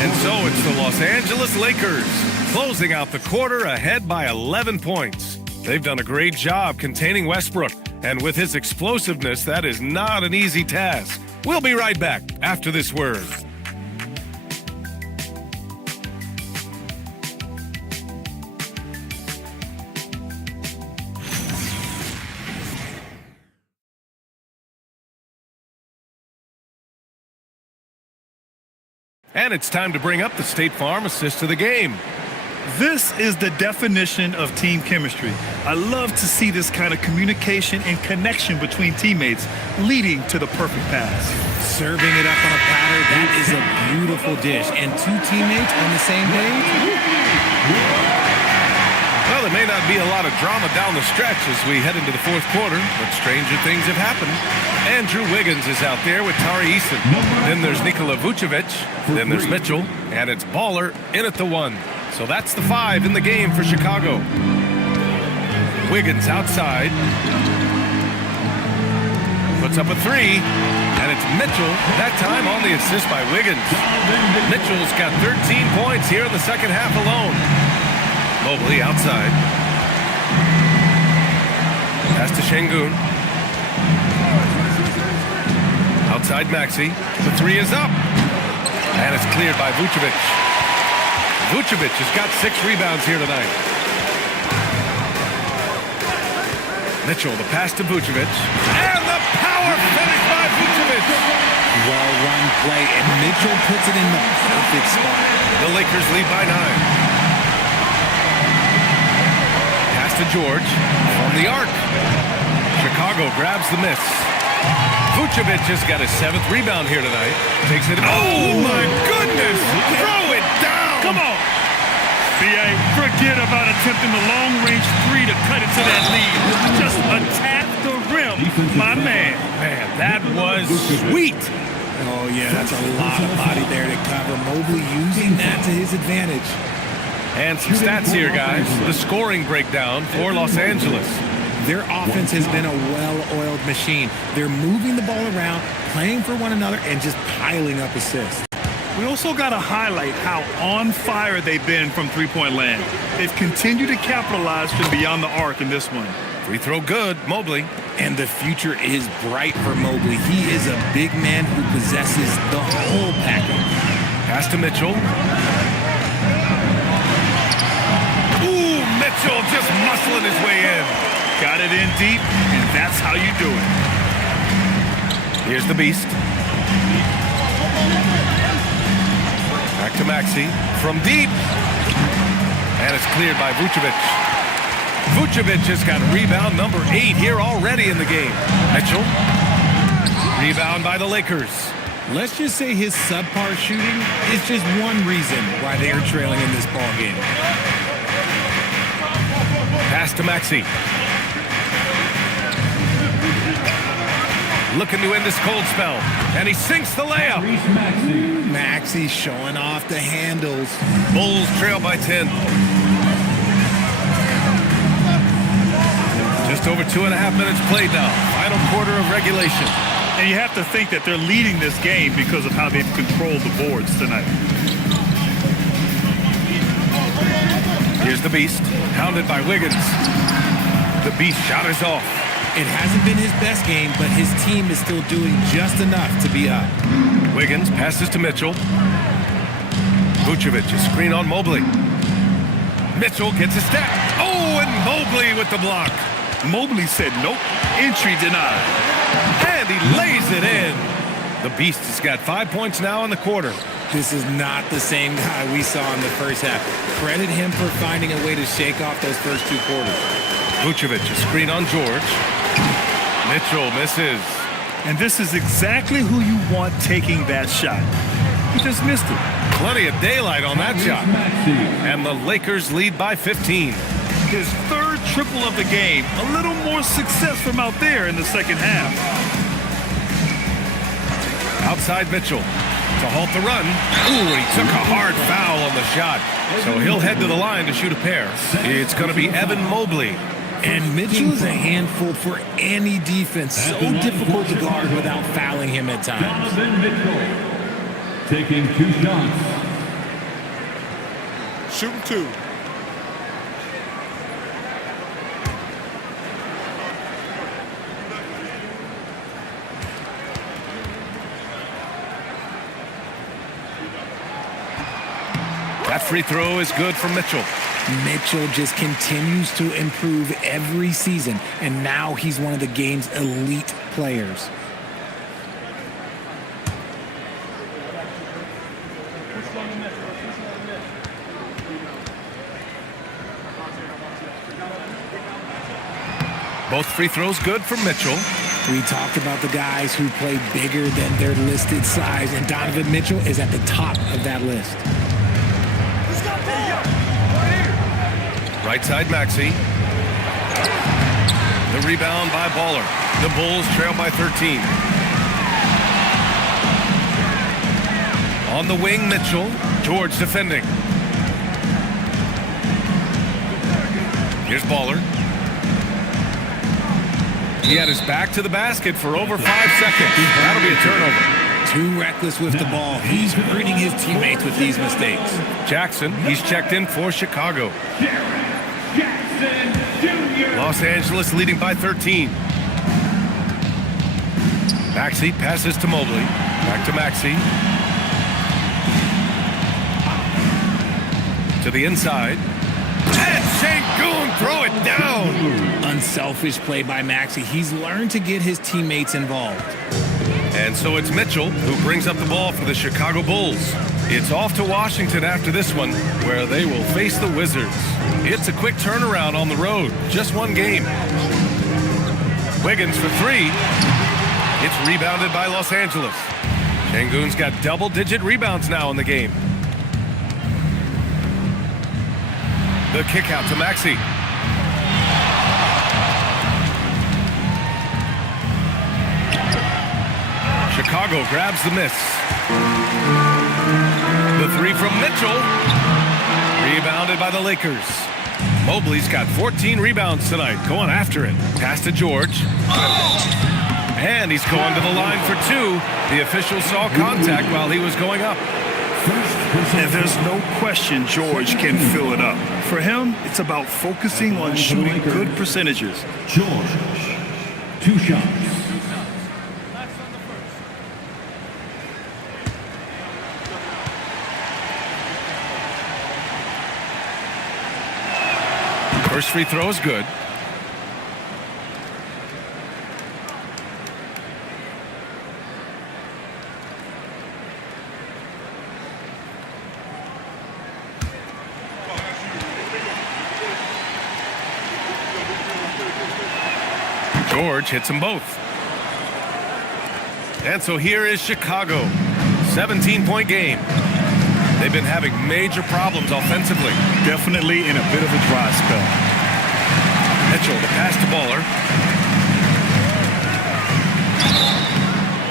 And so it's the Los Angeles Lakers closing out the quarter ahead by 11 points. They've done a great job containing Westbrook. And with his explosiveness, that is not an easy task. We'll be right back after this word. And it's time to bring up the State Farm assist of the game. This is the definition of team chemistry. I love to see this kind of communication and connection between teammates leading to the perfect pass. Serving it up on a platter, that is a beautiful dish. And 2 teammates on the same page. Well, there may not be a lot of drama down the stretch as we head into the fourth quarter, but stranger things have happened. Andrew Wiggins is out there with Tari Eason. Then there's Nikola Vucevic. Then there's Mitchell. And it's Baller in at the 1. So that's the 5 in the game for Chicago. Wiggins outside. Puts up a 3. And it's Mitchell, that time on the assist by Wiggins. Mitchell's got 13 points here in the second half alone. Mobley outside. Pass to Şengün. Outside Maxey. The 3 is up. And it's cleared by Vucevic. Vucevic has got 6 rebounds here tonight. Mitchell, the pass to Vucevic. And the power finish by Vucevic. Well-run play, and Mitchell puts it in the perfect spot. The Lakers lead by 9. Pass to George from the arc. Chicago grabs the miss. Vucevic has got his 7th rebound here tonight. Takes it. Oh, my goodness! Throw it down! Come on! B.A., forget about attempting the long-range 3 to cut into that lead. Just attack the rim, my man. Man, that was sweet. Oh, yeah, that's a lot of body there to cover. Mobley using that to his advantage. And some stats here, guys. The scoring breakdown for Los Angeles. Their offense has been a well-oiled machine. They're moving the ball around, playing for one another, and just piling up assists. We also got to highlight how on fire they've been from three-point land. They've continued to capitalize from beyond the arc in this one. Free throw good, Mobley. And the future is bright for Mobley. He is a big man who possesses the whole package. Pass to Mitchell. Ooh, Mitchell just muscling his way in. Got it in deep, and that's how you do it. Here's the beast. Back to Maxey from deep. And it's cleared by Vucevic. Vucevic has got rebound number 8 here already in the game. Mitchell. Rebound by the Lakers. Let's just say his subpar shooting is just one reason why they are trailing in this ball game. Pass to Maxey. Looking to end this cold spell. And he sinks the layup. Maxey showing off the handles. Bulls trail by 10. Just over 2.5 minutes played now. Final quarter of regulation. And you have to think that they're leading this game because of how they've controlled the boards tonight. Here's the beast. Hounded by Wiggins. The beast shot is off. It hasn't been his best game, but his team is still doing just enough to be up. Wiggins passes to Mitchell. Vucevic, a screen on Mobley. Mitchell gets a step. Oh, and Mobley with the block. Mobley said nope. Entry denied. And he lays it in. The beast has got 5 points now in the quarter. This is not the same guy we saw in the first half. Credit him for finding a way to shake off those first 2 quarters. Vucevic, a screen on George. Mitchell misses. And this is exactly who you want taking that shot. He just missed it. Plenty of daylight on that shot. And the Lakers lead by 15. His third triple of the game. A little more success from out there in the second half. Outside Mitchell to halt the run. Ooh, he took a hard foul on the shot. So he'll head to the line to shoot a pair. It's going to be Evan Mobley. And Mitchell is a handful for any defense. So difficult to guard without fouling him at times. Mitchell taking 2 shots. Shooting 2. That free throw is good for Mitchell. Mitchell just continues to improve every season, and now he's one of the game's elite players. Both free throws good for Mitchell. We talked about the guys who play bigger than their listed size, and Donovan Mitchell is at the top of that list. Right side Maxey. The rebound by Baller. The Bulls trail by 13. On the wing, Mitchell. George defending. Here's Baller. He had his back to the basket for over 5 seconds. That'll be a turnover. Too reckless with the ball. He's hurting his teammates with these mistakes. Jackson, he's checked in for Chicago. Los Angeles leading by 13. Maxey passes to Mobley. Back to Maxey. To the inside. And Sengun throw it down. Unselfish play by Maxey. He's learned to get his teammates involved. And so it's Mitchell who brings up the ball for the Chicago Bulls. It's off to Washington after this one, where they will face the Wizards. It's a quick turnaround on the road. Just one game. Wiggins for 3. It's rebounded by Los Angeles. Sengun's got double-digit rebounds now in the game. The kick out to Maxey. Chicago grabs the miss. The 3 from Mitchell. Rebounded by the Lakers. Mobley's got 14 rebounds tonight, going after it. Pass to George. And he's going to the line for two. The official saw contact while he was going up. And there's no question George can fill it up. For him, it's about focusing on shooting good percentages. George, 2 shots. First free throw is good. George hits them both. And so here is Chicago. 17-point game. They've been having major problems offensively. Definitely in a bit of a dry spell. Mitchell, the pass to Baller.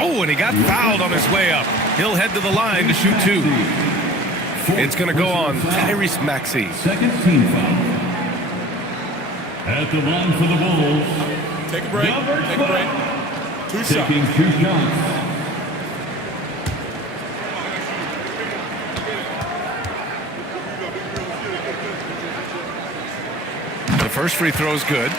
Oh, and he got fouled on his way up. He'll head to the line to shoot 2. It's going to go on Tyrese Maxey. Second team foul. At the line for the Bulls. Take a break. Take a break. 2 shots. Taking 2 shots. The first free throw is good.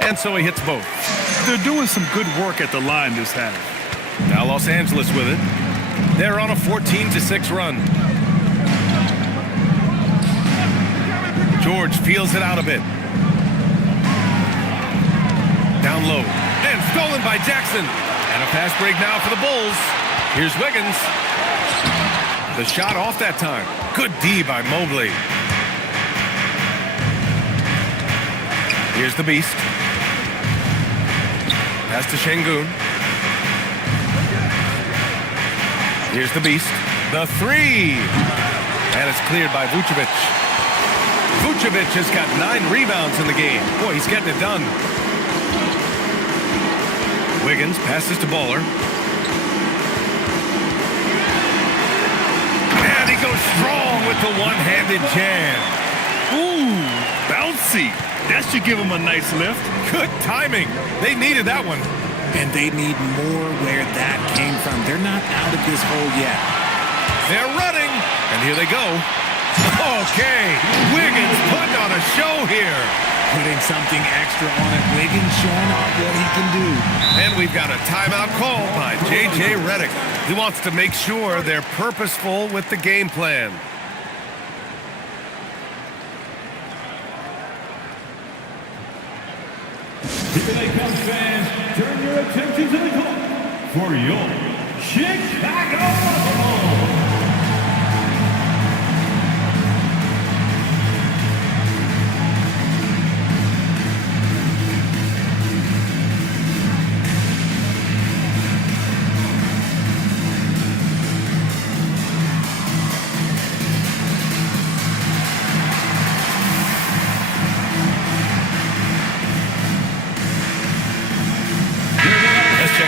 And so he hits both. They're doing some good work at the line this half. Now Los Angeles with it. They're on a 14-6 run. George feels it out a bit. Down low. And stolen by Jackson. And a fast break now for the Bulls. Here's Wiggins. The shot off that time. Good D by Mobley. Here's the Beast. Pass to Şengün. Here's the Beast. The 3. And it's cleared by Vucevic. Vucevic has got 9 rebounds in the game. Boy, he's getting it done. Wiggins passes to Baller. And he goes strong with the one-handed jam. Ooh, bouncy. That should give him a nice lift. Good timing. They needed that one. And they need more where that came from. They're not out of this hole yet. They're running. And here they go. Okay. Wiggins putting on a show here. Putting something extra on it. Wiggins showing off what he can do. And we've got a timeout called by J.J. Redick. He wants to make sure they're purposeful with the game plan. Here they come, fans. Turn your attention to the court for your Chicago Bulls.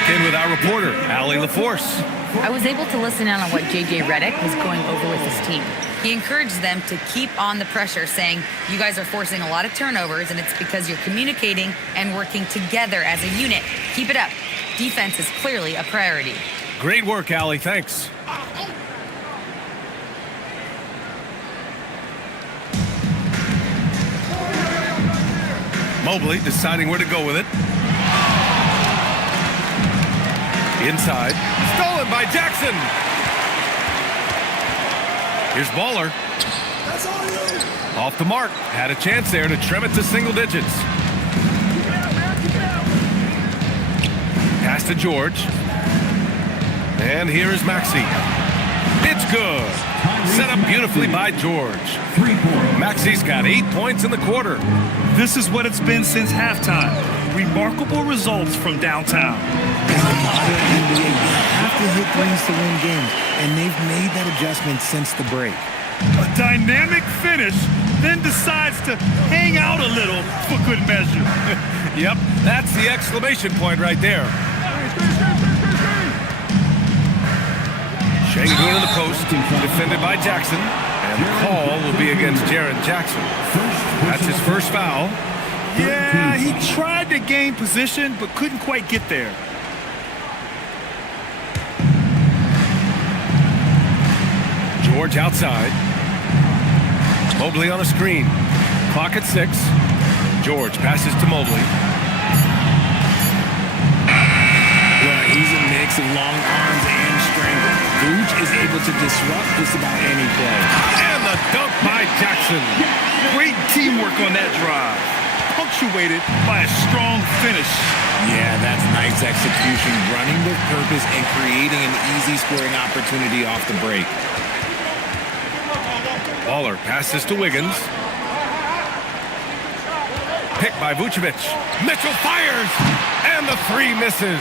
In with our reporter, Allie LaForce. I was able to listen in on what J.J. Redick was going over with his team. He encouraged them to keep on the pressure, saying, you guys are forcing a lot of turnovers, and it's because you're communicating and working together as a unit. Keep it up. Defense is clearly a priority. Great work, Allie. Thanks. Mobley deciding where to go with it. Inside. Stolen by Jackson. Here's Baller. Off the mark. Had a chance there to trim it to single digits. Pass to George. And here is Maxey. It's good. Set up beautifully by George. Maxey's got 8 points in the quarter. This is what it's been since halftime. Remarkable results from downtown. In the modern NBA, you have to hit threes to win games, and they've made that adjustment since the break. A dynamic finish then decides to hang out a little for good measure. Yep, that's the exclamation point right there. Şengün in the post, defended by Jackson. And the call will be against Jaren Jackson. That's his first foul. Yeah, he tried to gain position, but couldn't quite get there. George outside. Mobley on a screen. Clock at 6. George passes to Mobley. Well, he's a mix of long arms and strength. Vooch is able to disrupt just about any play. And the dunk by Jackson. Great teamwork on that drive, punctuated by a strong finish. Yeah, that's nice execution, running with purpose and creating an easy scoring opportunity off the break. Baller passes to Wiggins. Picked by Vucevic. Mitchell fires, and the 3 misses.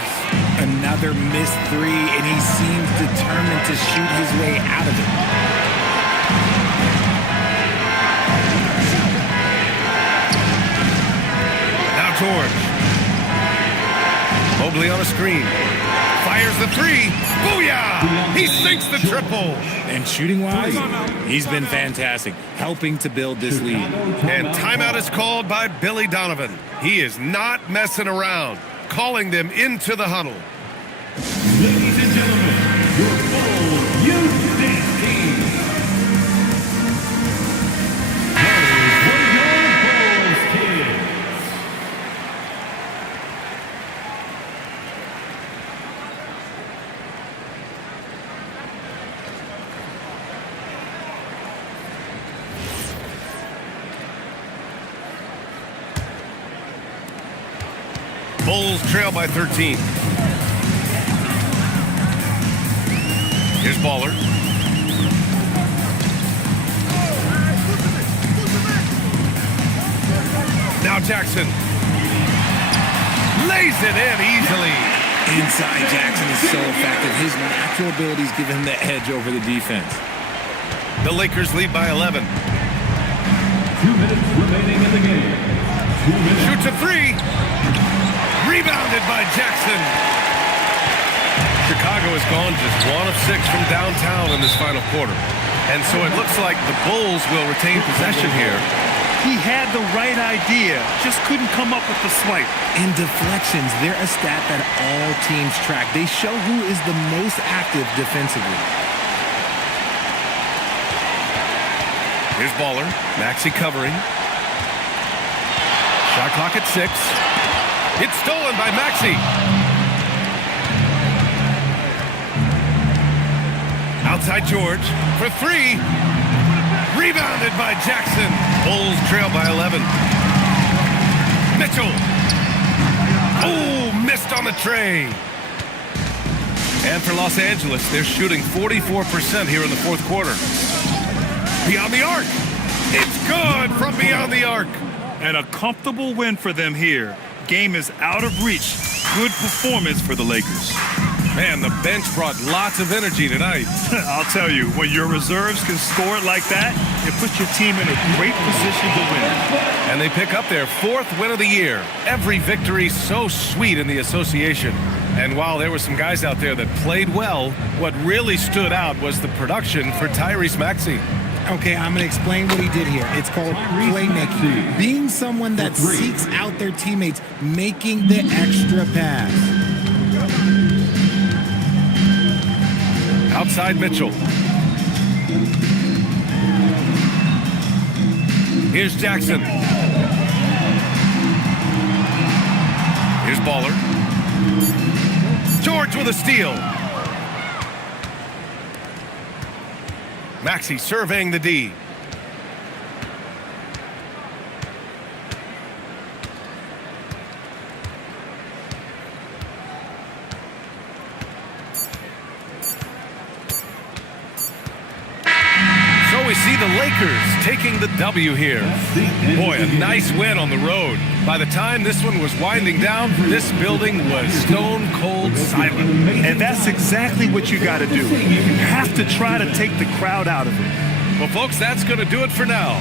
Another missed 3, and he seems determined to shoot his way out of it. Now George. Mobley on a screen. Fires the 3. Booyah! He sinks the triple. And shooting-wise, he's been fantastic, helping to build this lead. And timeout is called by Billy Donovan. He is not messing around, calling them into the huddle. Ladies and gentlemen, your full youth dance team. Those were your Bulls kids. Bulls trail by 13. Here's Baller. Now Jackson. Lays it in easily. Inside Jackson is so effective. His natural abilities give him the edge over the defense. The Lakers lead by 11. 2 minutes remaining in the game. 2 minutes. Shoots a 3. Rebounded by Jackson. Chicago has gone just 1 of 6 from downtown in this final quarter. And so it looks like the Bulls will retain possession here. He had the right idea, just couldn't come up with the swipe. And deflections, they're a stat that all teams track. They show who is the most active defensively. Here's Baller. Maxey covering. Shot clock at 6. It's stolen by Maxey. Outside George for 3. Rebounded by Jackson. Bulls trail by 11. Mitchell. Oh, missed on the tray. And for Los Angeles, they're shooting 44% here in the fourth quarter. Beyond the arc. It's good from beyond the arc. And a comfortable win for them here. Game is out of reach. Good performance for the Lakers. Man, the bench brought lots of energy tonight. I'll tell you, when your reserves can score it like that, it puts your team in a great position to win. And they pick up their 4th win of the year. Every victory so sweet in the association. And while there were some guys out there that played well, what really stood out was the production for Tyrese Maxey. Okay, I'm going to explain what he did here. It's called playmaking. Being someone that seeks out their teammates, making the extra pass. Outside Mitchell. Here's Jackson. Here's Baller. George with a steal. Maxey surveying the D. So we see the Lakers taking the W here. Boy, a nice win on the road. By the time this one was winding down, this building was stone cold silent. And that's exactly what you got to do. You have to try to take the crowd out of it. Well, folks, that's going to do it for now.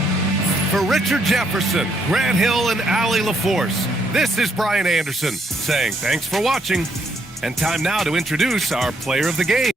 for Richard Jefferson, Grant Hill, and Allie LaForce, this is Brian Anderson saying thanks for watching. And time now to introduce our player of the game.